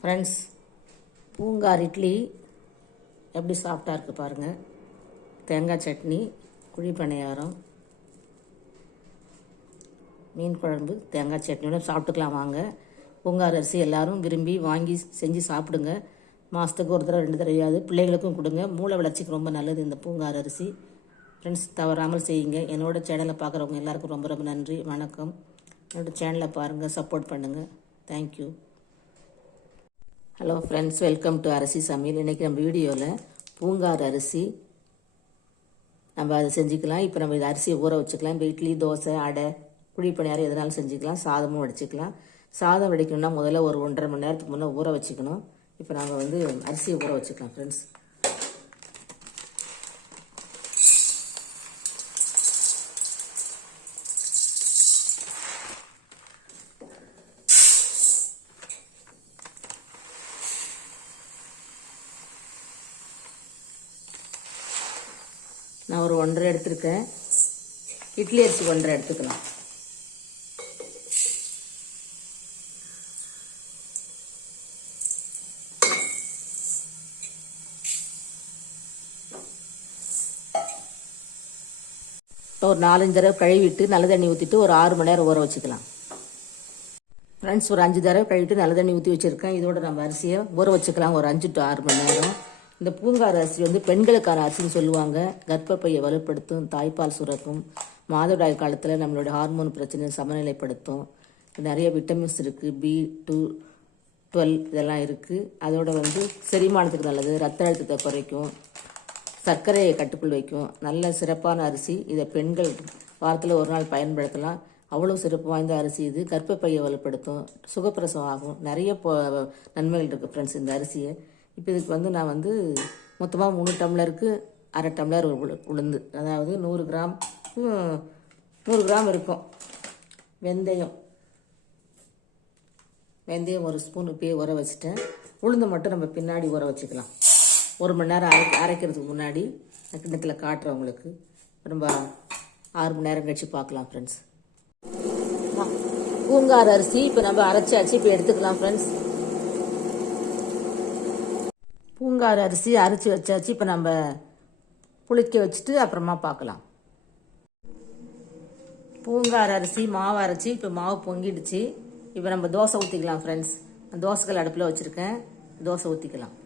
Friends பூங்கார் இட்லி எப்படி சாஃப்டாக இருக்குது பாருங்கள் தேங்காய் சட்னி குழி பணியாரம் மீன் குழம்பு தேங்காய் சட்னியோட சாப்பிட்டுக்கலாம் வாங்க. பூங்கார் அரிசி எல்லாரும் விரும்பி வாங்கி செஞ்சு சாப்பிடுங்க. மாதத்துக்கு ஒரு தடவை ரெண்டு தடவையாவது பிள்ளைகளுக்கும் கொடுங்க. மூளை வளர்ச்சிக்கு ரொம்ப நல்லது இந்த பூங்கார் அரிசி. ஃப்ரெண்ட்ஸ் தவறாமல் செய்யுங்க. என்னோட சேனலை பார்க்குறவங்க எல்லாருக்கும் ரொம்ப ரொம்ப நன்றி. வணக்கம். என்னோட சேனலை பாருங்கள் சப்போர்ட் பண்ணுங்கள் thank you hello friends welcome to அரிசி சமையல் இன்றைக்கி நம்ம வீடியோவில் பூங்கார் அரிசி. நம்ம அதை செஞ்சுக்கலாம். இப்போ நம்ம இது அரிசியை ஊற வச்சுக்கலாம். இப்போ இட்லி தோசை அடை குழி பணியாரம் எதனாலும் செஞ்சுக்கலாம். சாதமும் வடிச்சுக்கலாம். சாதம் வடிக்கணும்னா முதல்ல ஒரு ஒன்றரை மணி நேரத்துக்கு முன்னே ஊற வச்சுக்கணும். இப்போ நாங்கள் வந்து அரிசியை ஊற வச்சுக்கலாம் ஃப்ரெண்ட்ஸ் நான் ஒரு ஒன்றரை எடுத்திருக்கேன். இட்லி அரிசி ஒன்றரை எடுத்துக்கலாம். ஒரு நாலஞ்சு தடவை கழுவிட்டு நல்ல தண்ணி ஊற்றிட்டு ஒரு ஆறு மணி நேரம் ஊற வச்சுக்கலாம். ஃப்ரெண்ட்ஸ் ஒரு அஞ்சு தடவை கழுவிட்டு நல்ல தண்ணி ஊற்றி வச்சுருக்கேன். இதோட நம்ம அரிசியை ஊற வச்சுக்கலாம். ஒரு அஞ்சு டு ஆறு மணி நேரம். இந்த பூங்கார் அரிசி வந்து பெண்களுக்கான அரிசின்னு சொல்லுவாங்க. கர்ப்பப்பையை வலுப்படுத்தும் தாய்ப்பால் சுரக்கும். மாதவிடாய் காலத்தில் நம்மளுடைய ஹார்மோன் பிரச்சனை சமநிலைப்படுத்தும். நிறைய விட்டமின்ஸ் இருக்குது பி டூ டுவெல் இதெல்லாம் இருக்குது அதோட வந்து செரிமானத்துக்கு நல்லது ரத்த அழுத்தத்தை குறைக்கும் சர்க்கரையை கட்டுக்குள் வைக்கும். நல்ல சிறப்பான அரிசி. இதை பெண்கள் வாரத்தில் ஒரு நாள் பயன்படுத்தலாம். அவ்வளோ சிறப்பு வாய்ந்த அரிசி இது. கர்ப்பப்பையை வலுப்படுத்தும் சுகப்பிரசவம் ஆகும். நிறைய நன்மைகள் இருக்குது ஃப்ரெண்ட்ஸ் இந்த அரிசியை. இப்போ இதுக்கு வந்து நான் வந்து மொத்தமாக மூணு டம்ளருக்கு அரை டம்ளர் உளு- உளுந்து. அதாவது நூறு கிராம் நூறு கிராம் இருக்கும். வெந்தயம். வெந்தயம் ஒரு ஸ்பூன் இப்போயே உர வச்சுட்டேன். உளுந்து மட்டும் நம்ம பின்னாடி உர வச்சுக்கலாம். ஒரு மணி நேரம் அரை அரைக்கிறதுக்கு முன்னாடி நான் கிண்ணத்தில் காட்டுறேன் உங்களுக்கு. ஆறு மணி நேரம் கழிச்சு பார்க்கலாம் ஃப்ரெண்ட்ஸ் பூங்கார் அரிசி இப்போ நம்ம அரைச்சாச்சு இப்போ எடுத்துக்கலாம் ஃப்ரெண்ட்ஸ் பூங்கார் அரிசி அரைச்சி வச்சாச்சு. இப்போ நம்ம புளிக்க வச்சுட்டு அப்புறமா பார்க்கலாம் பூங்கார் அரிசி மாவு அரைச்சி இப்போ மாவு பொங்கிடுச்சு. இப்போ நம்ம தோசை ஊற்றிக்கலாம் ஃப்ரெண்ட்ஸ் தோசைகள் அடுப்பில் வச்சுருக்கேன். தோசை ஊற்றிக்கலாம்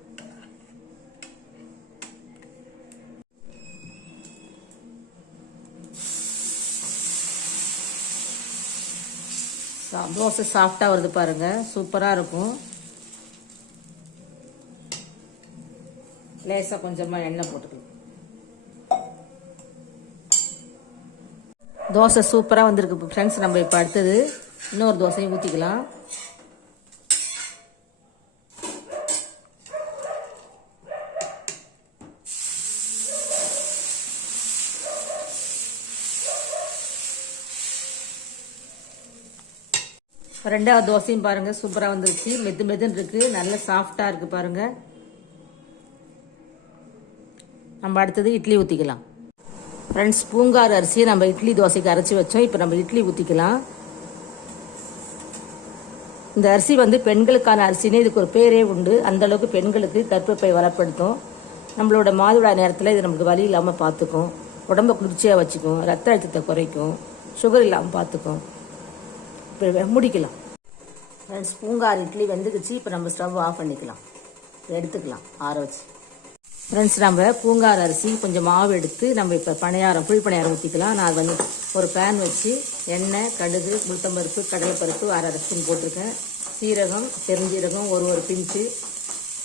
தோசை சாஃப்டாக வருது பாருங்கள் சூப்பராக இருக்கும். லேசாக கொஞ்சமாக எண்ணெய் போட்டுக்கலாம் தோசை சூப்பராக வந்திருக்கு. ஃப்ரெண்ட்ஸ் நம்ம இப்போ அடுத்தது இன்னொரு தோசையும் ஊற்றிக்கலாம் ரெண்டாவது தோசையும் பாருங்க. சூப்பராக வந்துருச்சு மெது மெதுன்னு இருக்கு. நல்ல சாஃப்டாக இருக்கு பாருங்க. நம்ம அடுத்தது இட்லி ஊற்றிக்கலாம் ஃப்ரெண்ட்ஸ் பூங்கார் அரிசியை நம்ம இட்லி தோசைக்கு அரைச்சி வச்சோம். இப்போ நம்ம இட்லி ஊற்றிக்கலாம் இந்த அரிசி வந்து பெண்களுக்கான அரிசினே இதுக்கு ஒரு பேரே உண்டு. அந்தளவுக்கு பெண்களுக்கு கர்ப்பப்பை வளப்படுத்தும். நம்மளோட மாதவிடாய் நேரத்தில் இது நமக்கு வலி இல்லாமல் பார்த்துக்கும் உடம்ப குளிர்ச்சியாக வச்சுக்கும். ரத்த அழுத்தத்தை குறைக்கும். சுகர் இல்லாமல் பார்த்துக்கும் இப்போ முடிக்கலாம். ஃப்ரெண்ட்ஸ் பூங்கார் இட்லி வெந்துக்குச்சு. இப்போ நம்ம ஸ்டவ் ஆஃப் பண்ணிக்கலாம். எடுத்துக்கலாம். ஆற வச்சு. ஃப்ரெண்ட்ஸ் நம்ம பூங்கார் அரிசி கொஞ்சம் மாவு எடுத்து நம்ம இப்போ பணியாரம் புளி பணியாரம் ஊற்றிக்கலாம் நான் வந்து ஒரு பேன் வச்சு எண்ணெய் கடுகு முத்தம்பருப்பு கடலைப்பருப்பு அரை அரை ஸ்பூன் போட்டிருக்கேன். சீரகம் பெருஞ்சீரகம் ஒரு ஒரு பிஞ்சு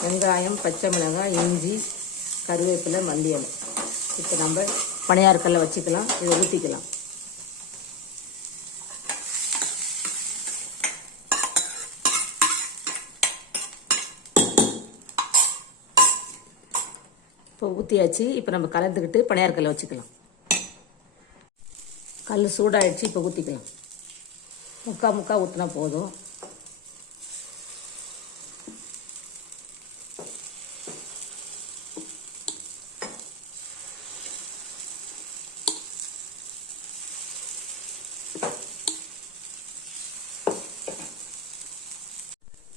வெங்காயம் பச்சை மிளகாய் இஞ்சி கருவேப்பிலை மல்லியலை. இப்போ நம்ம பணியாரக்கல்ல வச்சுக்கலாம் இதை ஊற்றிக்கலாம் இப்போ ஊற்றியாச்சு இப்போ நம்ம கலந்துக்கிட்டு பணியாரக்கல்ல வச்சுக்கலாம். கல் சூடாயிடுச்சு இப்போ ஊற்றிக்கலாம் முக்கா முக்கா ஊற்றினா போதும்.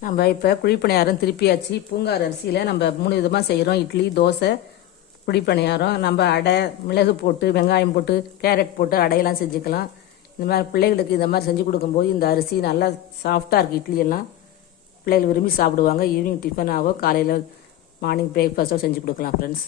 நம்ம இப்போ குழிப்பணியாரம் திருப்பியாச்சு. பூங்கார் அரிசியில் நம்ம மூணு விதமாக செய்கிறோம் இட்லி தோசை குழிப்பணியாரம் நம்ம அடை மிளகு போட்டு வெங்காயம் போட்டு கேரட் போட்டு அடையெல்லாம் செஞ்சுக்கலாம். இந்த மாதிரி பிள்ளைகளுக்கு இந்த மாதிரி செஞ்சு கொடுக்கும்போது இந்த அரிசி நல்லா சாஃப்டாக இருக்குது இட்லி எல்லாம். பிள்ளைகள் விரும்பி சாப்பிடுவாங்க. ஈவினிங் டிஃபனாகவோ காலையில் மார்னிங் பிரேக்ஃபாஸ்ட்டோ செஞ்சு கொடுக்கலாம் ஃப்ரெண்ட்ஸ்